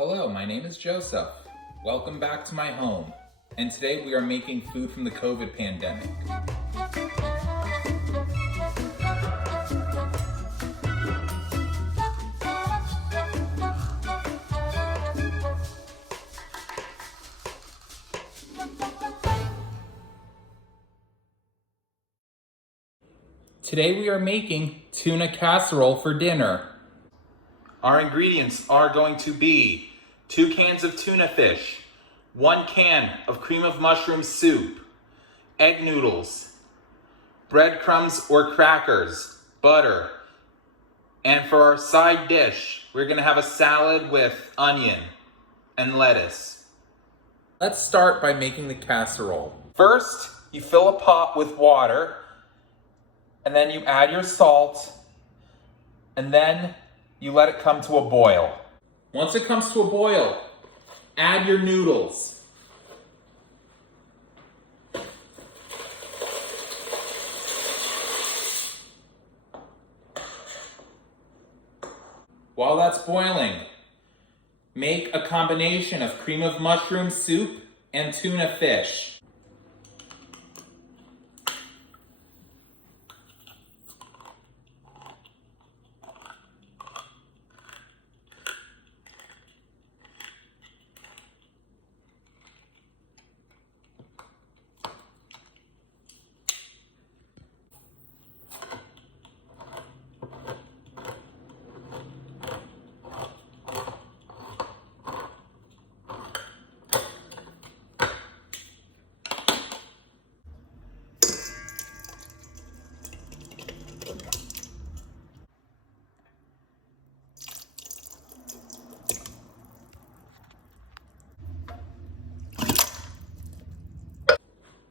Hello, my name is Joseph. Welcome back to my home. And today we are making food from the COVID pandemic. Today we are making tuna casserole for dinner. Our ingredients are going to be 2 cans of tuna fish, 1 can of cream of mushroom soup, egg noodles, breadcrumbs or crackers, butter, and for our side dish, we're gonna have a salad with onion and lettuce. Let's start by making the casserole. First, you fill a pot with water, and then you add your salt, and then you let it come to a boil. Once it comes to a boil, add your noodles. While that's boiling, make a combination of cream of mushroom soup and tuna fish.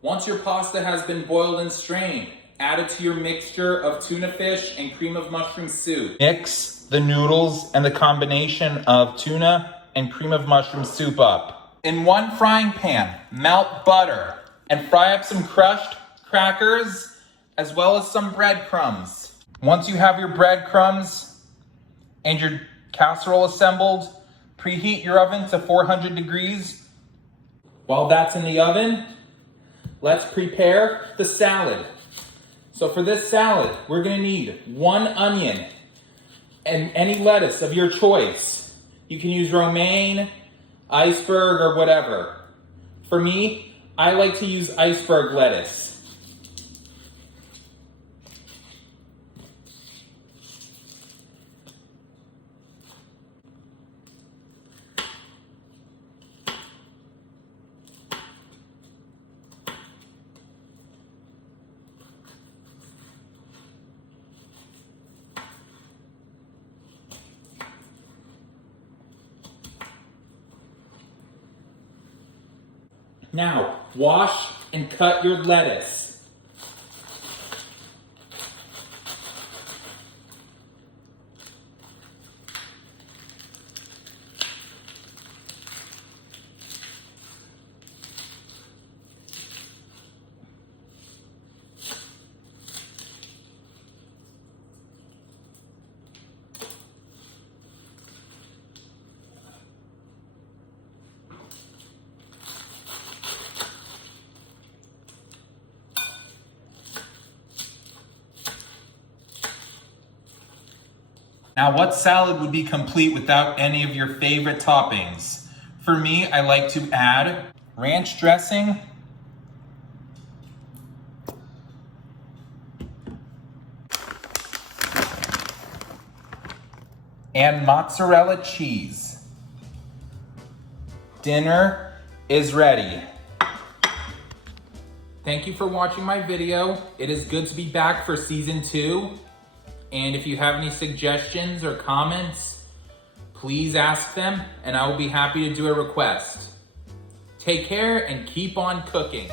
Once your pasta has been boiled and strained, add it to your mixture of tuna fish and cream of mushroom soup. Mix the noodles and the combination of tuna and cream of mushroom soup up. In one frying pan, melt butter and fry up some crushed crackers as well as some breadcrumbs. Once you have your breadcrumbs and your casserole assembled, preheat your oven to 400 degrees. While that's in the oven, let's prepare the salad. So for this salad, we're gonna need 1 onion and any lettuce of your choice. You can use romaine, iceberg, or whatever. For me, I like to use iceberg lettuce. Now, wash and cut your lettuce. Now, what salad would be complete without any of your favorite toppings? For me, I like to add ranch dressing, and mozzarella cheese. Dinner is ready. Thank you for watching my video. It is good to be back for season 2. And if you have any suggestions or comments, please ask them and I will be happy to do a request. Take care and keep on cooking.